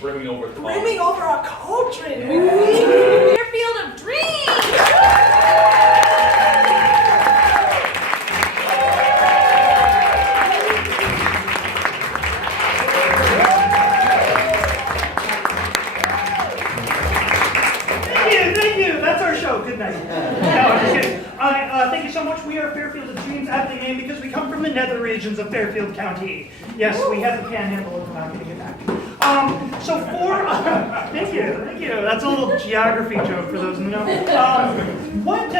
Brimming over the Brimming over our cauldron. Fairfield of Dreams. Thank you. That's our show. Good night. No, I'm just kidding. Thank you so much. We are Fairfield of Dreams, aptly named because we come from the nether regions of Fairfield County. Yes, we have the panhandle and we're not getting it back. Thank you. That's a little geography joke for those in the know. What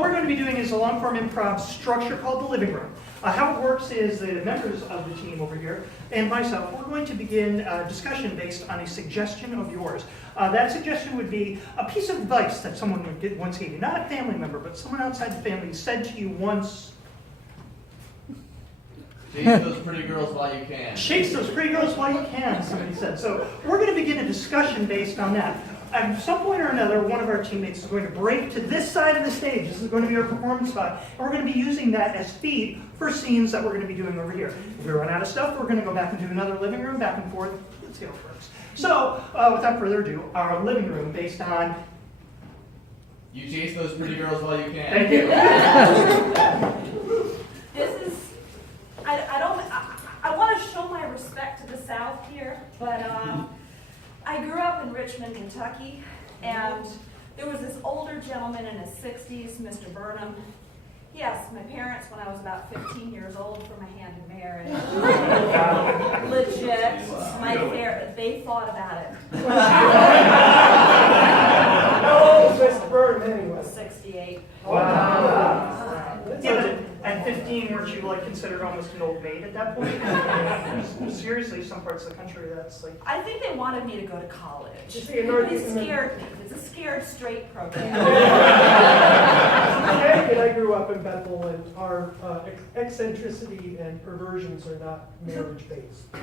we're going to be doing is a long-form improv structure called the living room. How it works is the members of the team over here and myself, we're going to begin a discussion based on a suggestion of yours. That suggestion would be a piece of advice that someone once gave you, not a family member, but someone outside the family said to you once. Chase those pretty girls while you can. Chase those pretty girls while you can, somebody said. So we're going to begin a discussion based on that. At some point or another, one of our teammates is going to break to this side of the stage. This is going to be our performance spot. And we're going to be using that as feed for scenes that we're going to be doing over here. If we run out of stuff, we're going to go back into another living room, back and forth. Let's see how it works. So, without further ado, our living room based on... You chase those pretty girls while you can. Thank you. This is, I want to show my respect to the South here, but I grew up in Richmond, Kentucky, and there was this older gentleman in his 60s, Mr. Burnham. He asked my parents when I was about 15 years old for my hand in marriage. Legit. They thought about it. How old was Mr. Burnham anyway? 68. Wow. Yeah, but at 15, weren't you like considered almost an old maid at that point? Seriously, some parts of the country, that's like... I think they wanted me to go to college. It scared me. It's a scared straight program. I grew up in Bethel, and our eccentricity and perversions are not marriage-based. We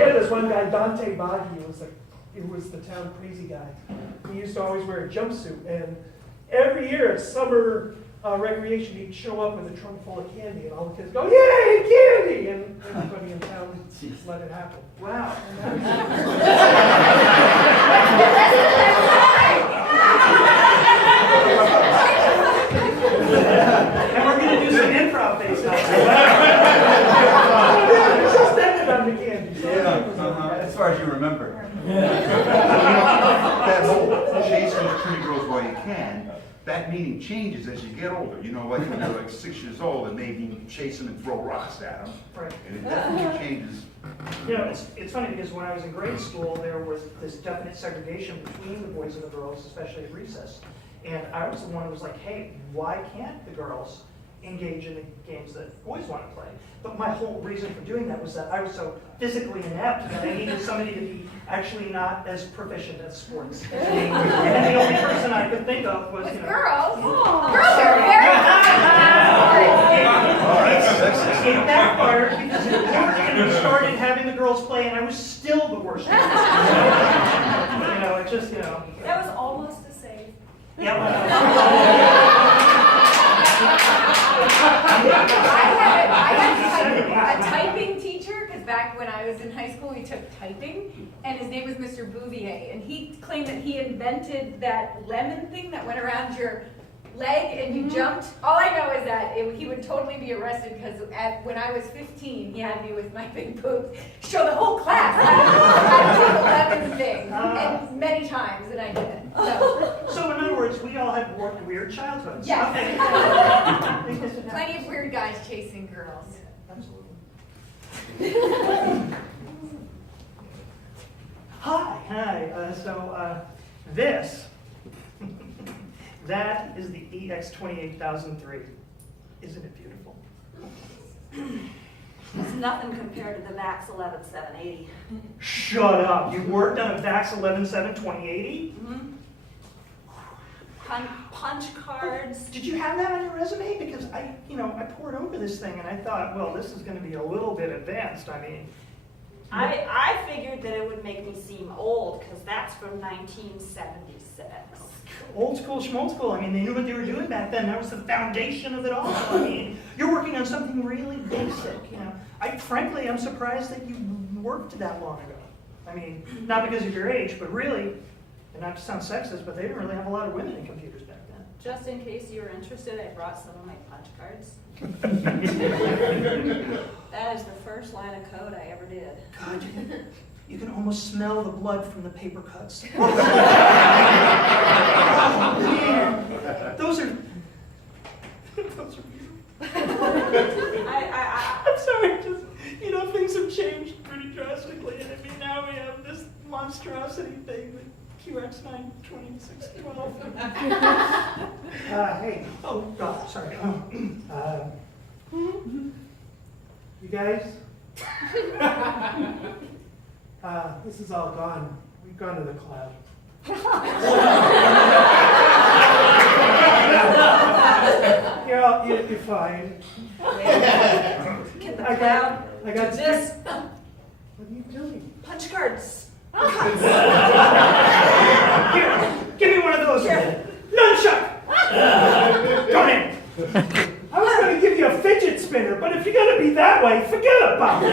had this one guy, Dante Boggy, he was the town crazy guy. He used to always wear a jumpsuit, and every year at summer recreation, he'd show up with a trunk full of candy, and all the kids go, "Yay, candy!" And everybody in town just let it happen. Wow. And we're going to do some improv based on It just ended on the candy. So As far as you remember. That whole chase those pretty girls while you can, that meaning changes as you get older. You know, like when you're like 6 years old, it may be chase them and throw rocks at them. Right. And it definitely changes. You know, it's funny because when I was in grade school, there was this definite segregation between the boys and the girls, especially at recess. And I was the one who was like, hey, why can't the girls engage in the games that boys want to play? But my whole reason for doing that was that I was so physically inept that I needed somebody to be actually not as proficient at sports as me. And the only person I could think of was, you know... Girls? Girls are very It backfired because it worked and we started having the girls play and I was still the worst. You know, it just, you know... That was almost a save. Yeah. I had a typing teacher, because back when I was in high school, we took typing, and his name was Mr. Bouvier, and he claimed that he invented that lemon thing that went around your leg and you jumped. All I know is that he would totally be arrested because when I was 15, he had me with my big boobs show the whole class how to do the lemon thing, and many times, and I did it. So in other words, we all had weird childhoods. Yes. Okay. Plenty of weird guys chasing girls. Absolutely. Hi. This, that is the EX28003. Isn't it beautiful? It's nothing compared to the VAX 11780. Shut up. You worked on a VAX 117 2080? Mm-hmm. Punch cards. Did you have that on your resume? Because I poured over this thing and I thought, well, this is going to be a little bit advanced. I mean, I figured that it would make me seem old because that's from 1976. old school, schmold school. I mean, they knew what they were doing back then. That was the foundation of it all. I mean, you're working on something really basic. You know, frankly, I'm surprised that you worked that long ago. I mean, not because of your age, but really, and not to sound sexist, but they didn't really have a lot of women in computers back then. Just in case you were interested, I brought some of my punch cards. That is the first line of code I ever did. God, you can almost smell the blood from the paper cuts. Oh, man. Those are beautiful. I'm sorry, just, things have changed pretty drastically, and I mean, now we have this monstrosity thing with QX9 2612. Hey, Oh, God, sorry. you guys? This is all gone. We've gone to the cloud. You're fine. Get the cloud. I got Do this. What are you doing? Punch cards. Here, give me one of those. Nunchuck! Come in. I was going to give you a fidget spinner, but if you're going to be that way, forget about it.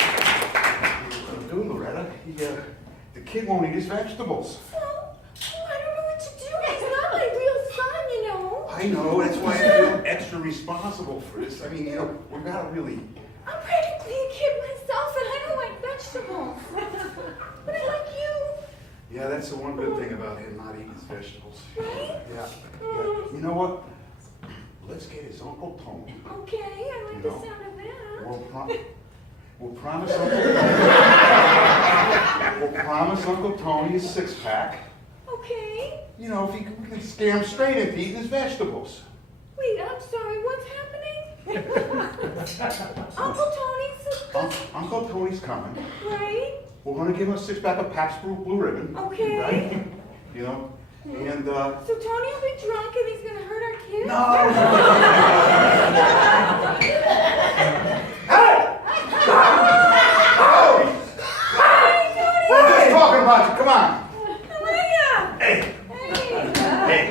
What are you doing, Loretta? The kid won't eat his vegetables. I don't know what to do. He's not my real son, I know, that's why I feel extra responsible for this. I mean, we gotta really... I'm practically a kid myself, and I don't like vegetables. But I like you. Yeah, that's the one good thing about him not eating his vegetables. Right? Yeah. You know what? Let's get his Uncle Tony. Okay, I like the sound of that. We'll promise Uncle Tony a six-pack. Okay. If we can scare him straight into eating his vegetables. Wait, I'm sorry, what's happening? Uncle Tony's Uncle Tony's coming. right? We're gonna give him a six-pack of Pabst Blue Ribbon. Okay. Right? And So Tony will be drunk and he's gonna hurt our kids? No! Hey! We're just talking about you, come on. How are ya? Hey, Hey.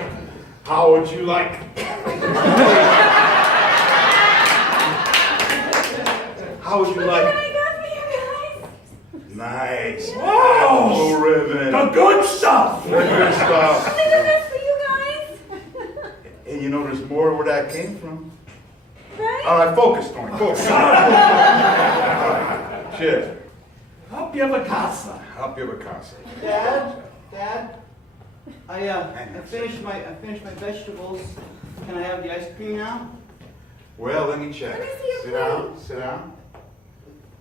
how would you like? How would you Look at what like? I got for you guys. Nice. Whoa! Blue ribbon. The good stuff! Good stuff. Something the best for you guys. And there's more where that came from. Right? All right, focus, Tony, focus. All right. Cheers. Hope you have a casa. Help you with casa. Dad, I finished my vegetables. Can I have the ice cream now? Well, let me check. Let me see your Sit down, sit down.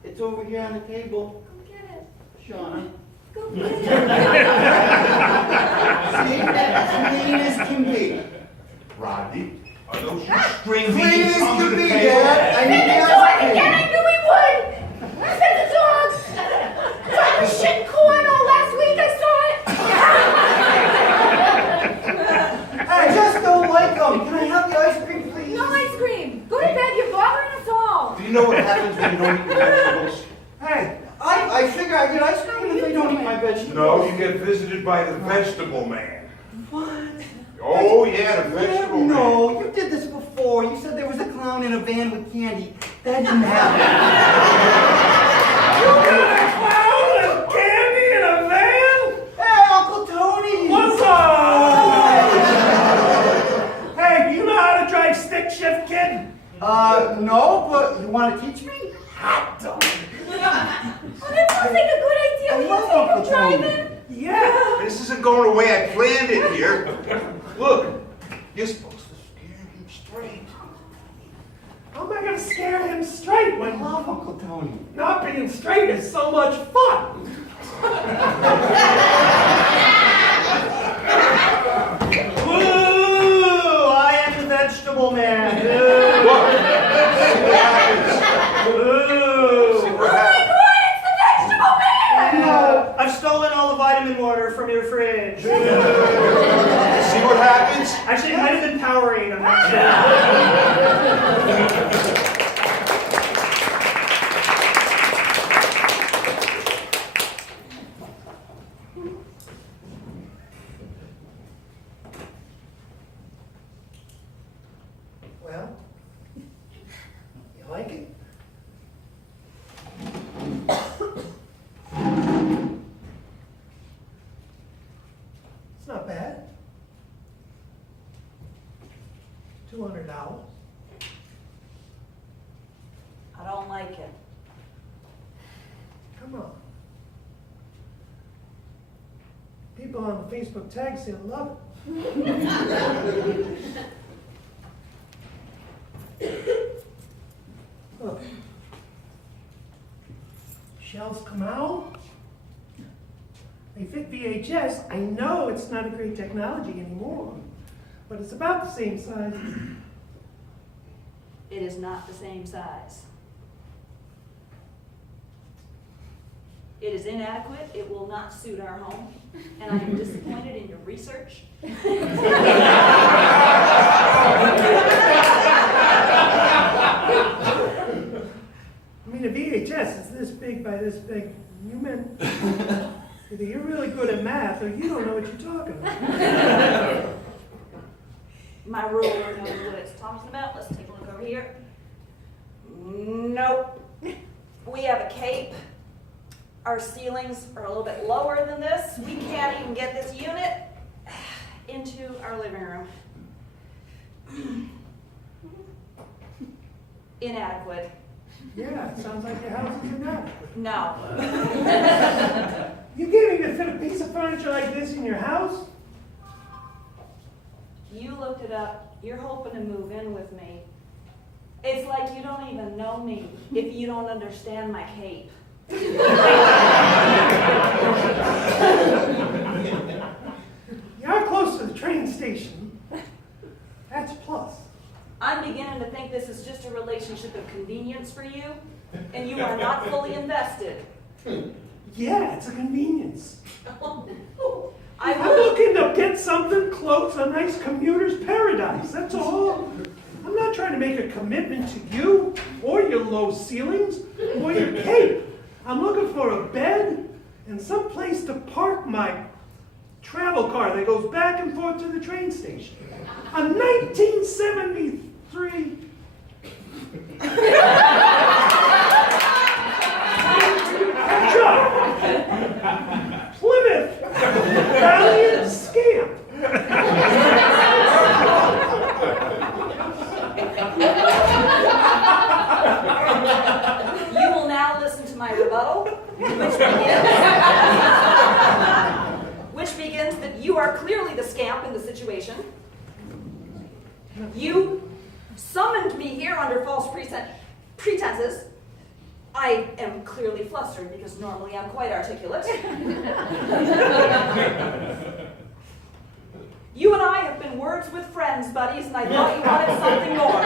It's over here on the table, Go get it. Shauna. Go get it. See, as clean as can be. Rodney, are those your string Clean beans as under can the be, table? Dad. I need the Said ice the dog again, cream. I knew he would. Said the dog. Tried to shit corn all last week, I saw it. I just don't like them. Can I have the ice cream, please? No ice cream. Go to bed, you're bothering us all. Do you know what happens when you don't eat your vegetables? Hey, I figure I get ice cream if they don't eat my vegetables. No, you get visited by the vegetable man. What? Oh, yeah, the vegetable man. No, you did this before. You said there was a clown in a van with candy. That didn't happen. you got a clown and candy in a van? Hey, Uncle Tony! What's up? Hey, do you know how to drive stick shift, kid? No, but you want to teach me? Hot dog. Oh, that sounds like a good idea. I Will you love take him Uncle Tony. driving? Yeah. This isn't going the way I planned it here. Look, you're supposed to scare him straight. How am I going to scare him straight I when love Uncle Tony. not being straight is so much fun? Ooh, I am the vegetable man. Look, see what happens. Ooh. See Oh what my happens. God, it's the vegetable man! I've stolen all the vitamin water from your fridge. See what happens? Actually, it might have been Powerade. I'm not sure. Well, You like it? It's not bad. $200. I don't like it. Come on. People on the Facebook tag say love it. Look. Shells come out. They fit VHS. I know it's not a great technology anymore, but it's about the same size. It is not the same size. It is inadequate, it will not suit our home, and I am disappointed in your research. I mean, a VHS is this big by this big. You meant either you're really good at math or you don't know what you're talking about. My ruler knows what it's talking about. Let's take a look over here. Nope. We have a cape. Our ceilings are a little bit lower than this. We can't even get this unit into our living room. Inadequate. Yeah, it sounds like your house is inadequate. No. You can't even fit a piece of furniture like this in your house? You looked it up. You're hoping to move in with me. It's like you don't even know me if you don't understand my cape. You're close to the train station. That's a plus. I'm beginning to think this is just a relationship of convenience for you, and you are not fully invested. Yeah, it's a convenience. I I'm will. looking to get something close, a nice commuter's paradise, that's all. I'm not trying to make a commitment to you, or your low ceilings, or your cape. I'm looking for a bed and some place to park my travel car that goes back and forth to the train station. A 1973 Plymouth Valiant Scamp. You will now listen to my rebuttal, which begins that you are clearly the scamp in the situation. You summoned me here under false pretenses. I am clearly flustered because normally I'm quite articulate. You and I have been words with friends, buddies, and I thought you wanted something more.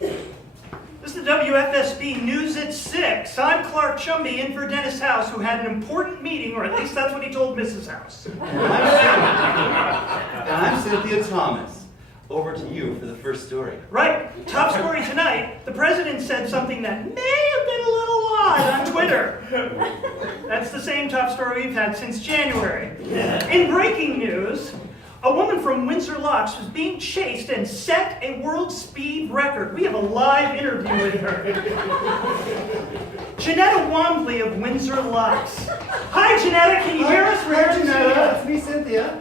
This is the WFSB News at 6. I'm Clark Chumby in for Dennis House, who had an important meeting, or at least that's what he told Mrs. House. And I'm Cynthia Thomas. Over to you for the first story. Right. Top story tonight. The president said something that may have been a little odd on Twitter. That's the same top story we've had since January. In breaking news, a woman from Windsor Locks was being chased and set a world speed record. We have a live interview with her. Janetta Wambley of Windsor Locks. Hi, Janetta. Can you hear us? We're here, Janetta. It's me, Cynthia.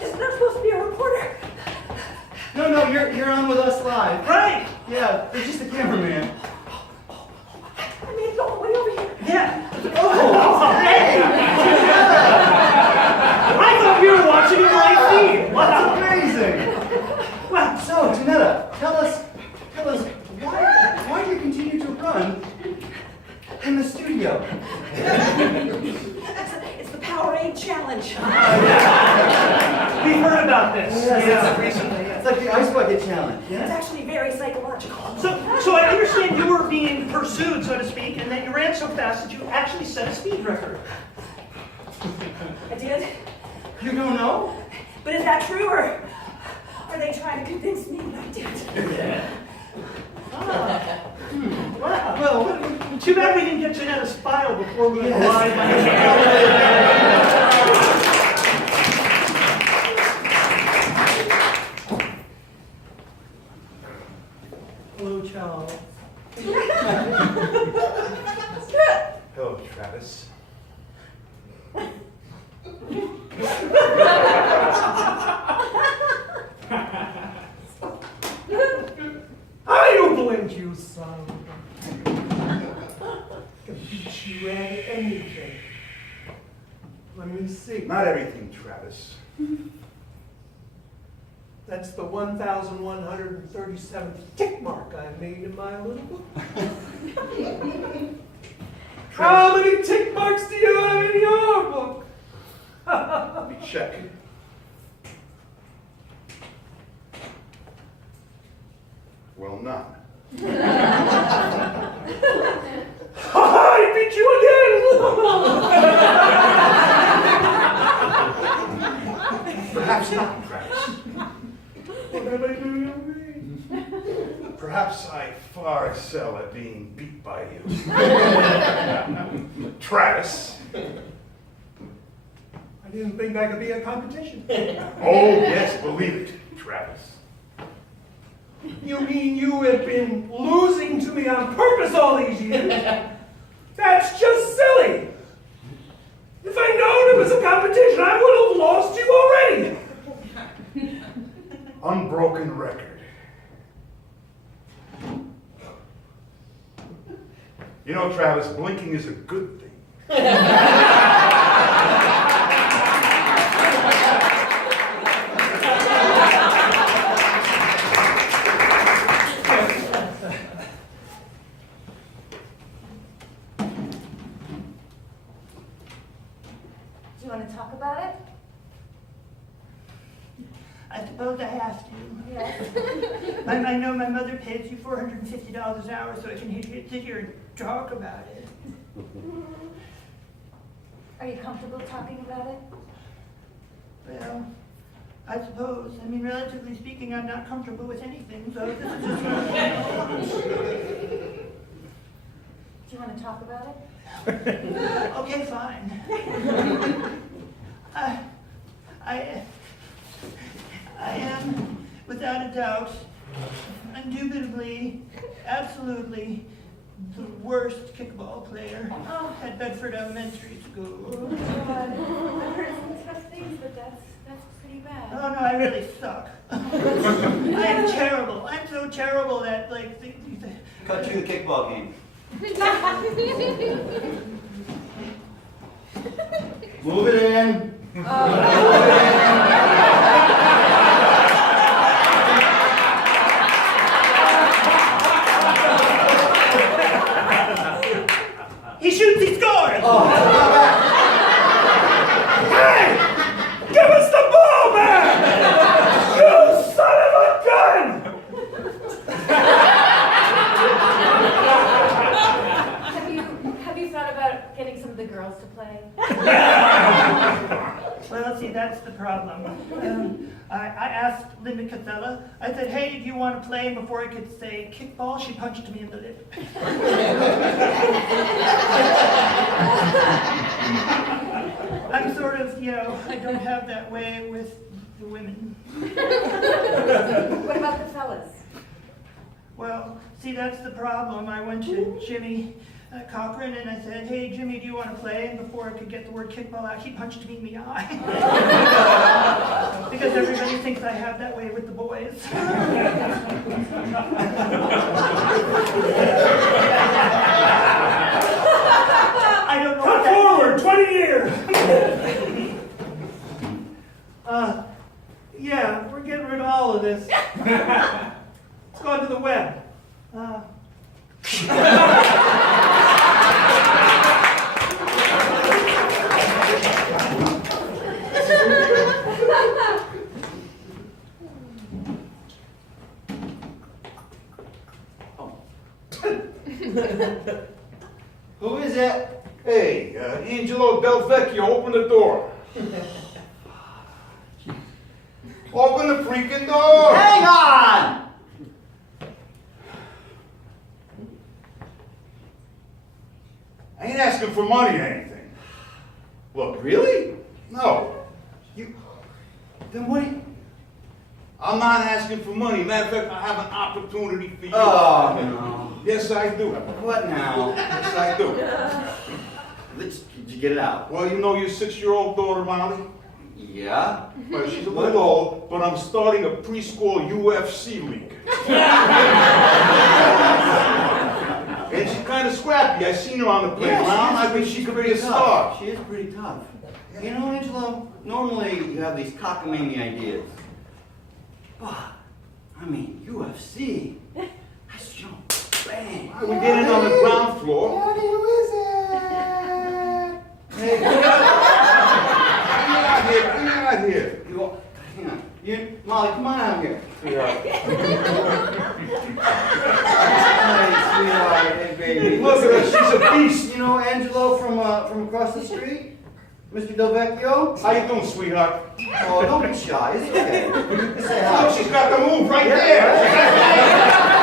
Isn't there supposed to be a reporter? No, you're on with us live. Right. Yeah, there's just a cameraman. I made it all the way over here. Yeah. Oh, Hey. I thought we were watching a live feed. that's amazing. Well, So, Janetta, tell us, why do you continue to run in the studio? It's the Powerade challenge. we've heard about this. Yes, Recently. It's like the Ice Bucket Challenge. It's Yeah? actually very psychological. So I understand you were being pursued, so to speak, and that you ran so fast that you actually set a speed record. I did? You don't know? But is that true, or are they trying to convince me that I did? Well, too bad we didn't get Janetta's file before we went live. got everything, Travis. That's the 1,137th tick mark I made in my little book. How many tick marks do you have in your book? Let me check. Well, none. I beat you again! Perhaps not, Travis. What am I doing? Perhaps I far excel at being beat by you. Travis. I didn't think I could be a competition. Oh, yes, believe it, Travis. You mean you have been losing to me on purpose all these years? That's just silly. If I'd known it was a competition, I would have lost you already. Unbroken record. You know, Travis, blinking is a good thing. Do you want to talk about it? I suppose I have to. Yes. I know my mother pays you $450 an hour so I can sit here and talk about it. Are you comfortable talking about it? Well, I suppose. I mean, relatively speaking, I'm not comfortable with anything, so this is just Do you want to talk about it? okay, fine. I am, without a doubt, indubitably, absolutely, the worst kickball player at Bedford Elementary School. Oh, God. I've heard some tough things, but that's pretty bad. Oh no, I really suck. I am terrible. I'm so terrible that, like, Cut you the kickball game. Move it in. he shoots, he scores! Hey! Give us the ball back! You son of a gun! Have you thought about getting some of the girls to play? Well, see, that's the problem. I asked Linda Cathella, I said, hey, do you want to play? And before I could say kickball, she punched me in the lip. I'm sort of, I don't have that way with the women. What about the fellas? Well, see, that's the problem. I went to Jimmy Cochran and I said, hey, Jimmy, do you want to play? And before I could get the word kickball out, he punched me in the eye. Because everybody thinks I have that way with the boys. I don't know. Cut forward 20 years! Yeah, we're getting rid of all of this. Let's go onto the web. Who is it? Hey, Angelo Del Vecchio, open the door. Open the freaking door! Hang on! I ain't asking for money or anything. Look, really? No. Then wait. I'm not asking for money. Matter of fact, I have an opportunity for you. Oh, no. Yes, I do. What now? Yes, I do. Did you get it out? Well, you know your 6-year-old daughter, Molly? Yeah? Well, she's a little old, but I'm starting a preschool UFC league. And she's kind of scrappy. I seen her on the playground. I think she could be a star. She is pretty tough. You know, Angelo, normally you have these cockamamie ideas. But, I mean, UFC. That's jump. Bang. Why we get in on the ground floor? Hey, Bring it out here. you, hang on. Molly, come on out here. Sweetheart. Hey, sweetheart. Hey, baby. Look at her, she's a beast. You know Angelo from across the street? Mr. Delvecchio? How you doing, sweetheart? Oh, don't be shy. It's okay. Just say hi. Look, she's got the move right there.